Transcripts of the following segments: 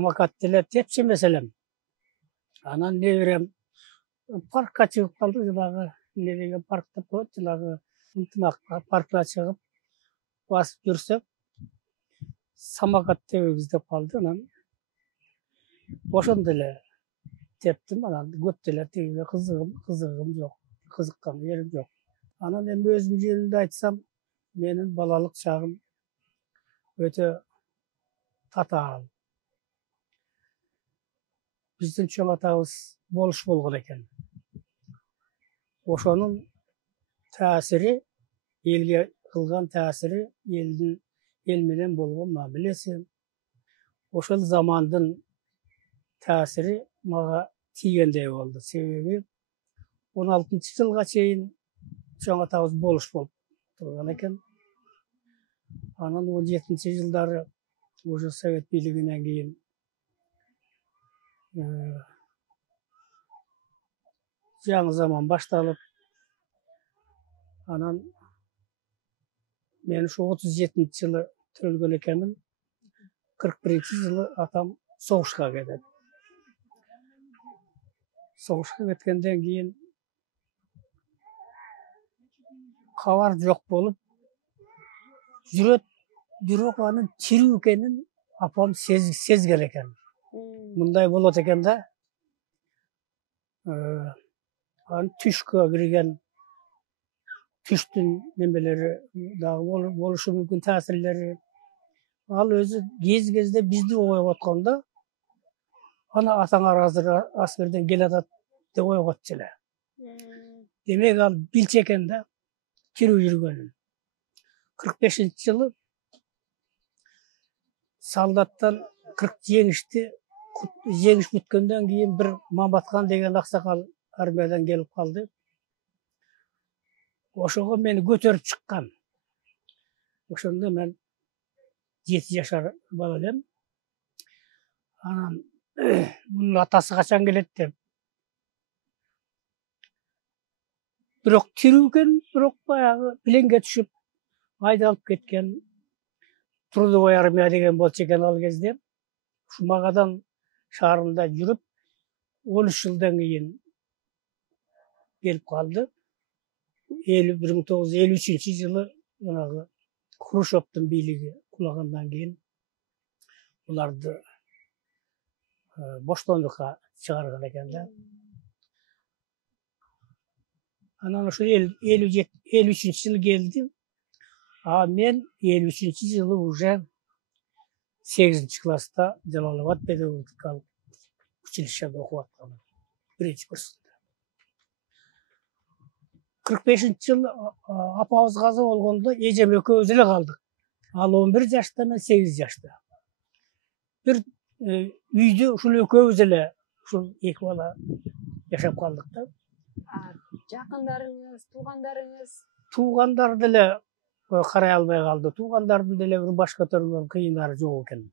самокат деле тепче meselem. Анан не берем, паркка чыгып калдык, жанагы не деген парк деп коет, жанагы ынтымак паркына чыгып басып жүрсөк, самокат тебегиздеп калды. Анан ошондо эле тептим, анан көп деле тегиге кызыгым жок, кызыккан жерим жок. Анан эми өзүм жөнүндө айтсам, менин балалык чагым өтө татаал. Биздин чоң атабыз болуш болгон экен. Ошонун таасири, элге кылган таасири, эл менен болгон мамилеси, ошол замандын таасири мага тийгендей болду. Себеби 16-жылга чейин чоң атабыз болуш болуп турган экен. Анан 17-жылдары уже совет бийлигинен кийин жаңы заман башталып, анан мен ушу 37-жылы төрөлгөн экенмин. 41-жылы атам согушка кетет. Согушка кеткенден кийин кабар жок болуп жүрөт, бирок анын тирүү экенин апам сезген экен. Мындай болот экен да. Анын түшкө кирген, түштүн немелери дагы болушу мүмкүн таасирлери. Ал өзү кезде бизди ойготкондо, ана атаңар азыр аскерден келатат деп ойготчу эле. Демек ал билчү экен да, тирүү жүргөнүн. 45-жылы солдаттан 40 жеңиш бүткөндөн кийин бир Маматхан деген аксакал армиядан келип калды. Ошого мени көтөрүп чыккан. Ошондо мен 7 жашар бала элем. Анан мунун атасы качан келет деп. Бирок тирүү экен, бирок баягы пленге түшүп айдалып кеткен. Трудовой армия деген болчу экен ал кезде. Ушу Магадан шаарында жүрүп, 13 жылдан кийин келип калды. 1953-жылы жанагы Хрущевдун бийлиги кулагандан кийин буларды боштондукка чыгарган экен да. Анан ошо 53-жылы келдим. А мен 53-жылы уже 8-класста Жалалабад педагогикалык училищеде окуп аткам. 1-курста. 45-жылы апабыз каза болгондо эжем экөөбүз эле калдык. Ал 11 жашта, мен 8 жашта. Бир үйдө ушул экөөбүз эле, ушул эки бала жашап калдык да. Жакындарыңыз, туугандарыңыз? Туугандар деле карай албай калды. Туугандардын деле бир баш көтөргөн кыйындары жок экен.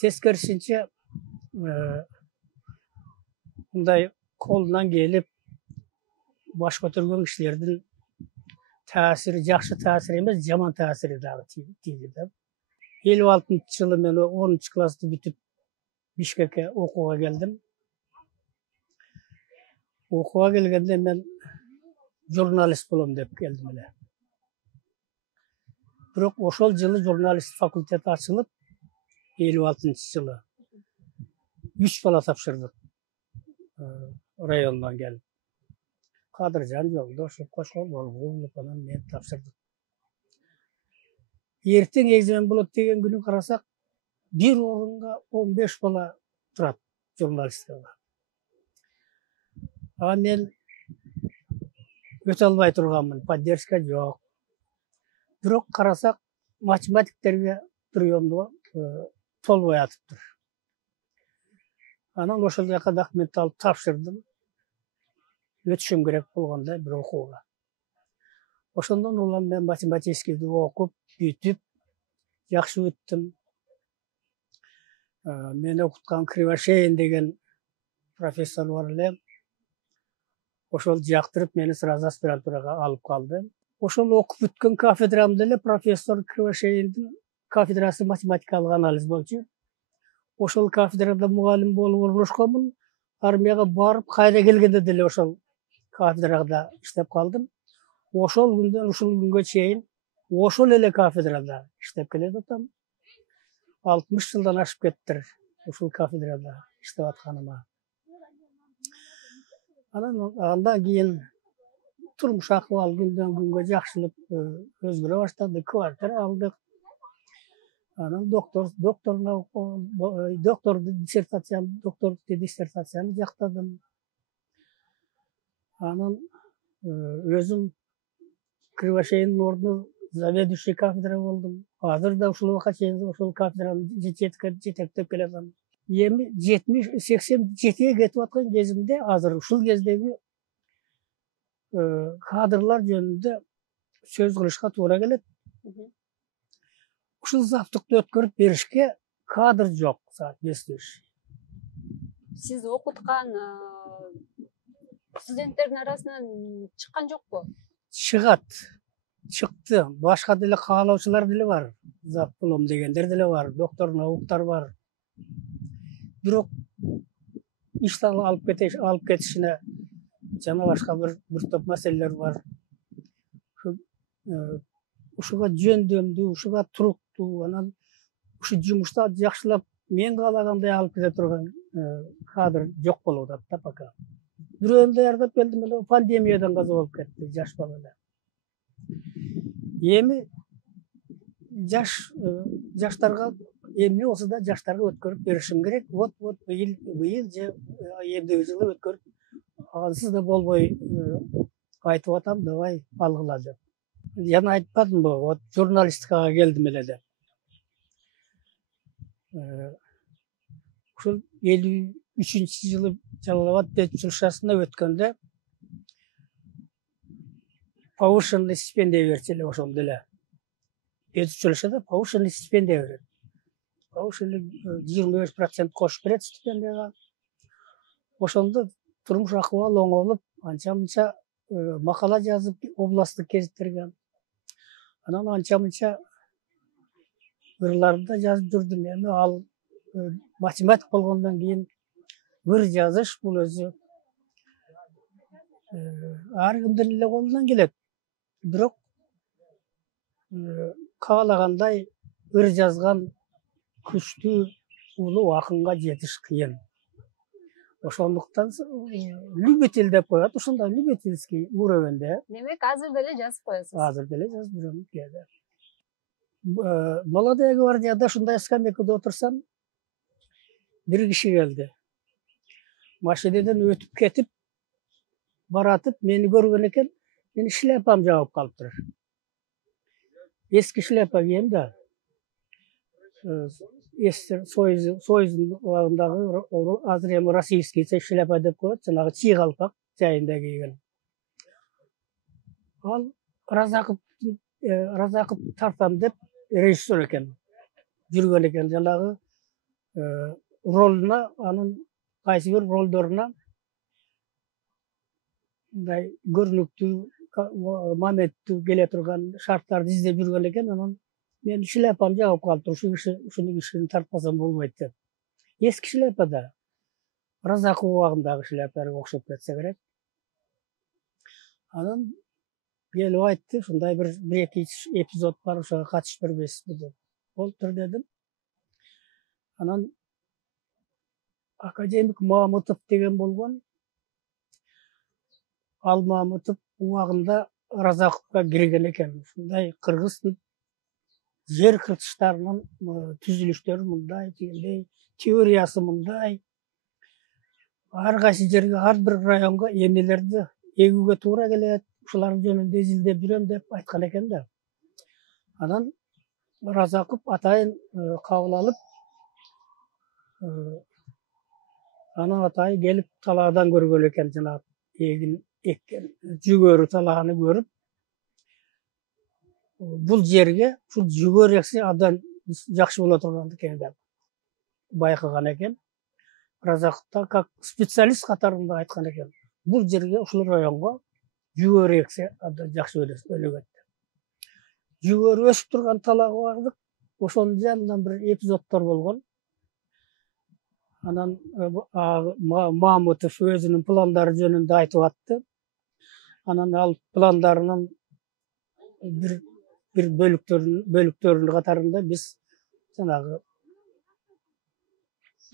Тескерисинче мындай колунан келип баш көтөргөн кишилердин таасири жакшы таасир эмес, жаман таасири дагы тийди да. 56-жылы мен 10-классты бүтүп Бишкекке окууга келдим. Окууга келгенде мен журналист болом деп келдим эле. Бирок ошол жылы журналист факультети ачылып, 56-жылы 3 бала тапшырдык райондон келип. Кадыржан, Жолдошев, Кошкор, Болгулов, анан мен тапшырдык. Эртең экзамен болот деген күнү карасак, бир орунга 15 бала турат журналисткага. А мен өтө албай турганмын, поддержка жок. Бирок карасак, математиктерге приемдо толбой атыптыр. Анан ошол жака документ алып тапшырдым. Өтүшүм керек болгондой бир окууга. Ошондон улам мен математическийди окуп, бүтүп, жакшы өттүм. Мени окуткан Кривошеин деген профессор бар эле. Ошол жактырып мени сразу аспирантурага алып калды. Ошол окуп бүткөн кафедрамда эле профессор Кривошеиндин кафедрасы математикалык анализ болчу. ошол кафедрада мугалим болуп урмушканмын. Армияга барып, кайра келгенде деле ошол кафедрада иштеп калдым. Ошол күндөн ушул күнгө чейин ошол эле кафедрада иштеп келатам. 60 жылдан ашып кеттир ушул кафедрада иштеп атканыма. Андан кийин турмуш акыбал күндөн күнгө жакшылып өзгөрө баштады. Квартира алдык. Анан доктордук диссертацияны жактадым. Анан өзүм Кривошеинин ордуна заведующий кафедра болдум. Азыр да ушул убакка чейин ошол кафедраны жетектеп келатам. Эми 87-ге кетип аткан кезимде, азыр ушул кездеги кадрлар жөнүндө сөз кылышка туура келет. Ушул завтукту өткөрүп беришке кадр жок, соответствующий. Сиз окуткан студенттердин арасынан чыккан жокпу? Чыкты. Башка деле каалоочулар деле бар. Завдом дегендер деле бар, доктор науктар бар. Бирок иштен алып кетишине жана башка бир топ маселелер бар. Ушуга жөндөмдүү, ушуга туруктуу, анан ушу жумушта жакшылап мен каалагандай алып кете турган кадр жок болуп атат да пока. Бирөөнү даярдап келдим эле, пандемиядан каза болуп кетти жаш бала эле. Эми жаштарга эмне болсо да жаштарга өткөрүп беришим керек. Вот быйыл же эмдеги жылы өткөрүп ансыз да болбой айтып атам, давай алгыла деп. Жана айтпадымбы, вот журналистикага келдим эле деп. Ушул 53-жылы Жалал Абад бет училищесине өткөндө повышенный стипендия берчү эле ошондо эле. Бет училищеде повышенный стипендия берет. Повышенный 25% кошуп берет стипендияга. Ошондо турмуш акыбал оңолуп, анча-мынча макала жазып, областтык гезиттерге. Анан анча-мынча ырларды жазып жүрдүм. Эми ал математик болгондон кийин ыр жазыш бул өзү ар кимдин эле колунан келет. Бирок каалагандай ыр жазган күчтүү улуу акынга жетиш кыйын. Ошондуктан любитель деп коет, ушундай любительский уровеньде. Демек, азыр деле жазып коесуз? Азыр деле жазып жүрөм. Молодая гвардияда ушундай скамейкада отурсам, бир киши келди. Машинеден өтүп кетип, баратып, мени көргөн экен, менин шляпам жабып калыптыр. Эски шляпа кийем да. Союздун убагындагы азыр эми российский шляпа деп коет, жанагы чий калпак жайында кийген. Ал Разаков тартам деп режиссер экен. Жүргөн экен жанагы ролуна, анын кайсы бир ролдоруна мындай көрүнүктүү моменттүү келе турган шарттарды издеп жүргөн экен. Анан мен шляпам жабып калыптыр, ушуну кишини тартпасам болбойт деп. Эски шляпа да. Разаков убагындагы шляпага окшоп кетсе керек. Анан келип айтты, ушундай бир-эки эпизод бар, ошого катышып бербейсизби деп. Болуптур дедим. Анан академик Мамытов деген болгон. Ал Мамытов убагында Разаковго кирген экен. Ушундай кыргыздын жер кыртыштарынын түзүлүштөрү мындай, дегендей, теориясы мындай. Ар кайсы жерге, ар бир районго эмнелерди эгүүгө туура келет, ушулардын жөнүндө изилдеп жүрөм деп айткан экен да. Анан Разаков атайын кабыл алып, анан атайын келип талаадан көргөн экен, жана эгин эккен жүгөрү талааны көрүп, бул жерге ушул жүгөр эксе абдан жакшы боло турган экен деп байкаган экен. Разаковда как специалист катарында айткан экен. Бул жерге, ушул районго жүгөр эксе абдан жакшы өнүгөт. Жүгөр өсүп турган талаага бардык. Ошонун жанынан бир эпизоддор болгон. Anan Mahmutov özünün planları jönünde aytyp atty. Anan al planlarının bir bölüklerini katarında biz janagy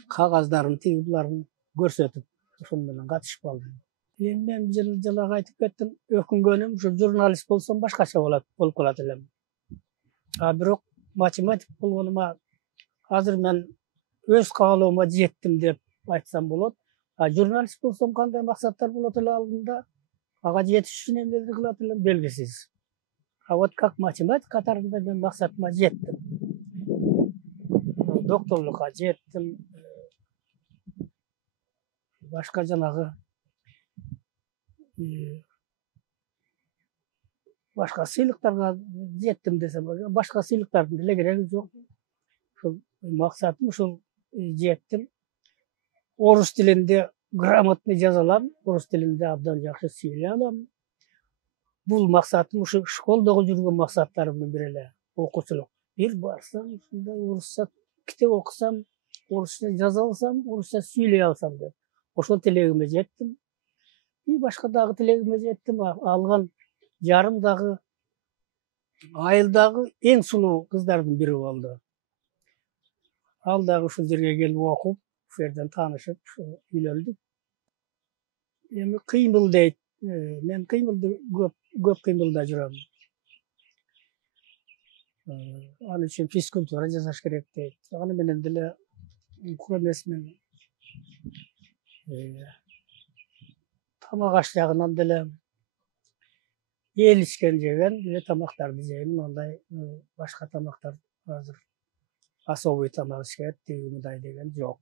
kagazlarını, tigiblaryny görsetip şonuň bilen gatnaşyp aldım. Men jyla aytyp ketdim, öküngönüm şu jurnalist bolsam başgaça bolup galat elem. Birok matematik bolgonyma hazır men öz kaalooма jettim dep aytsam bolat. Jurnalist bolsam kanday maksatlar bolat ele aldymda, aga jetiş üçin emneleri kılat elem belgisiz. Вот как математик катарында мен максатыма жеттим. Doktorlukka jettim. Başka janagы başka sыйлыктарга жетtim desem, başka sыйлыктардын деле кереги жок. Şol maksatım şol jettim. Orus tilinde gрамотный жаза алам, orus tilinde abdan жакшы сүйлөй alam. Bul maksatım şu şkoldagы жүргөн maksatlarımдын biri эле окуучулuk. Bir barsam, şunday orusça kitap okusam, orusça жаза алсam, orusça сүйлөy alsam dep. Oşol tilegime jettim. Başka dagы tilegime jettim. Algan jarımdagı, айылдагы эң сулуу kızlardan biri boldu. Al dagы uşul жерге келип okup, şu yerden tanışıp, üylöndük. Эми кыймыл дейт. Men kıymılda köp kıymılda jürem. Onun için fizkultura jasaş kerek deyt. Аны менен деле уkur emesmen. Tamak aşjagынан деле elişken jegen, деле tamaktardy jeymin, onday başka tamaktar hazır. Особый tamak işket, degen jok.